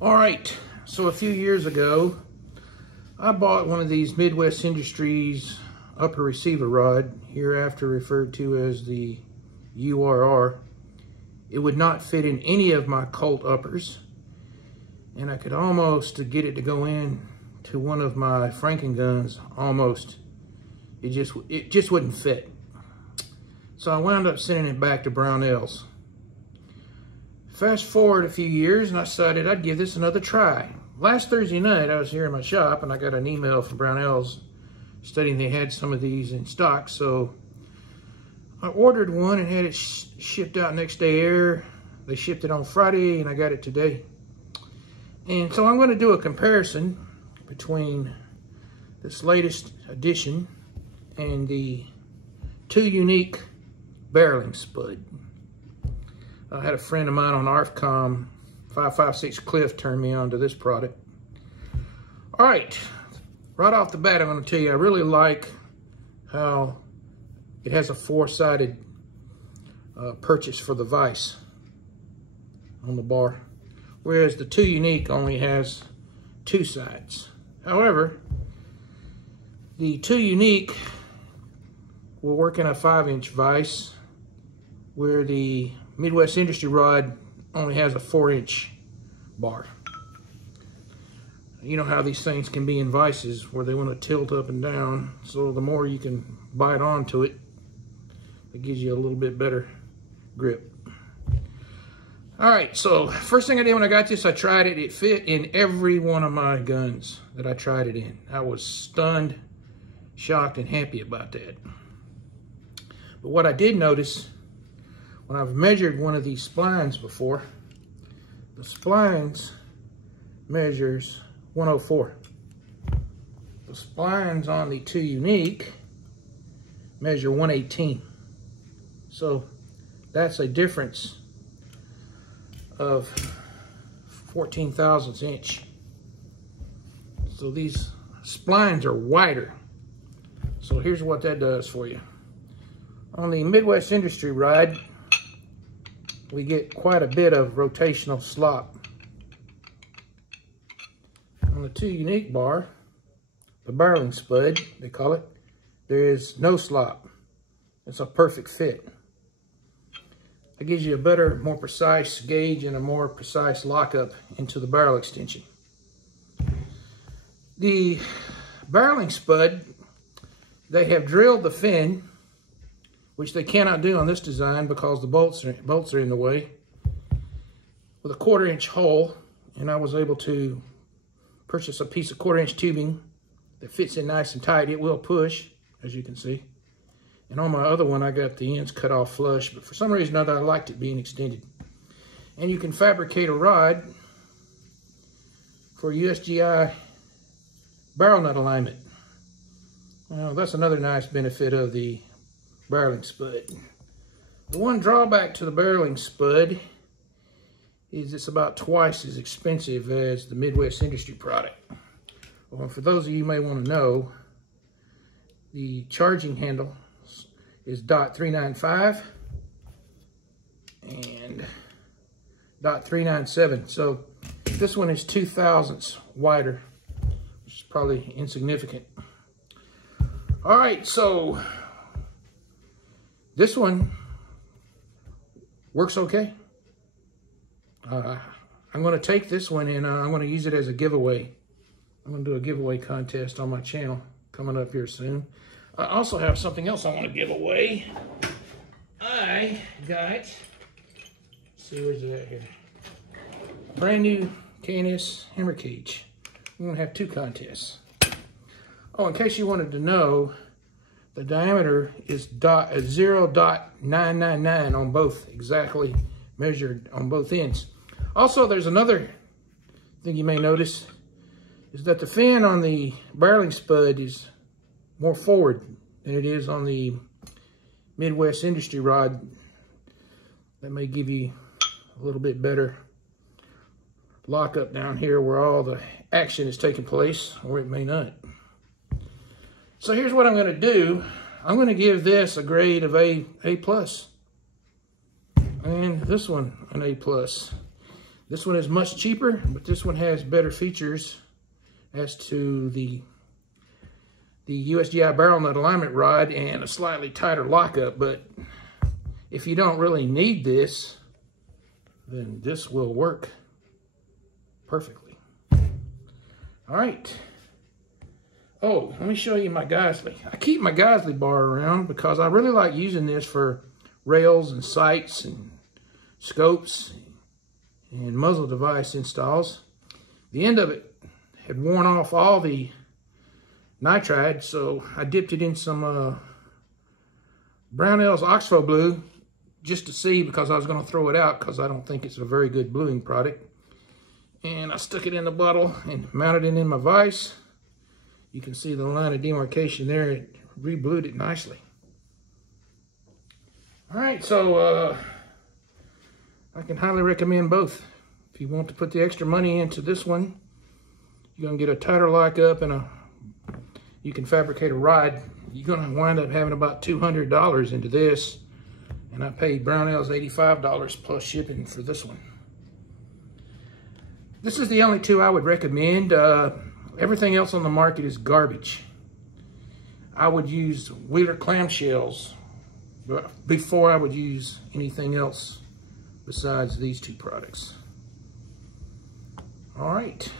All right, so a few years ago, I bought one of these Midwest Industries upper receiver rod, hereafter referred to as the URR. It would not fit in any of my Colt uppers, and I could almost get it to go in to one of my Franken guns, almost. It just wouldn't fit. So I wound up sending it back to Brownells. Fast forward a few years, and I decided I'd give this another try. Last Thursday night, I was here in my shop, and I got an email from Brownells stating they had some of these in stock. So I ordered one and had it shipped out next day air. They shipped it on Friday, and I got it today. And so I'm going to do a comparison between this latest edition and the two unique barreling Spud. I had a friend of mine on ARFCOM, 556 Cliff, turned me on to this product. All right, right off the bat, I'm going to tell you, I really like how it has a four-sided purchase for the vise on the bar, whereas the two unique only has two sides. However, the two unique will work in a 5-inch vise, where the Midwest Industry rod only has a 4-inch bar. You know how these things can be in vices where they want to tilt up and down, so the more you can bite onto it, it gives you a little bit better grip. All right, so first thing I did when I got this, I tried it. It fit in every one of my guns that I tried it in. I was stunned, shocked, and happy about that. But what I did notice, when I've measured one of these splines before, the splines measures 104. The splines on the two unique measure 118. So that's a difference of 14 thousandths inch. So these splines are wider. So here's what that does for you. On the Midwest Industry rod, we get quite a bit of rotational slop. On the two unique bar, the barreling Spud, they call it, there is no slop. It's a perfect fit. It gives you a better, more precise gauge and a more precise lockup into the barrel extension. The barreling Spud, they have drilled the fin, which they cannot do on this design because the bolts are in the way, with a 1/4-inch hole, and I was able to purchase a piece of 1/4-inch tubing that fits in nice and tight. It will push, as you can see. And on my other one, I got the ends cut off flush, but for some reason or other, I liked it being extended. And you can fabricate a rod for USGI barrel nut alignment. Well, that's another nice benefit of the barreling Spud. The one drawback to the barreling Spud is it's about twice as expensive as the Midwest Industry product. Well, for those of you who may want to know, the charging handle is .395 and .397. So this one is 2 thousandths wider, which is probably insignificant. All right, so this one works okay. I'm going to take this one and I'm going to use it as a giveaway. I'm going to do a giveaway contest on my channel coming up here soon. I also have something else I want to give away. I got, let's see, where's it at here? Brand new KNS hammer cage. I'm going to have two contests. Oh, in case you wanted to know, the diameter is 0.999 on both, exactly measured on both ends. Also, there's another thing you may notice, is that the fin on the barreling Spud is more forward than it is on the Midwest Industry rod. That may give you a little bit better lockup down here where all the action is taking place, or it may not. So here's what I'm going to do. I'm going to give this a grade of A+, and this one an A+. This one is much cheaper, but this one has better features as to the USGI barrel nut alignment rod and a slightly tighter lockup. But if you don't really need this, then this will work perfectly. All right. Oh, let me show you my Geisley. I keep my Geisley bar around because I really like using this for rails and sights and scopes and muzzle device installs. The end of it had worn off all the nitride, so I dipped it in some Brownell's Oxbow blue just to see, because I was going to throw it out because I don't think it's a very good bluing product. And I stuck it in the bottle and mounted it in my vise. You can see the line of demarcation there. It re-blued it nicely. All right, so I can highly recommend both. If you want to put the extra money into this one, you're going to get a tighter lockup and you can fabricate a rod. You're going to wind up having about $200 into this. And I paid Brownell's $85 plus shipping for this one. This is the only two I would recommend. Everything else on the market is garbage. I would use Wheeler clamshells before I would use anything else besides these two products. All right.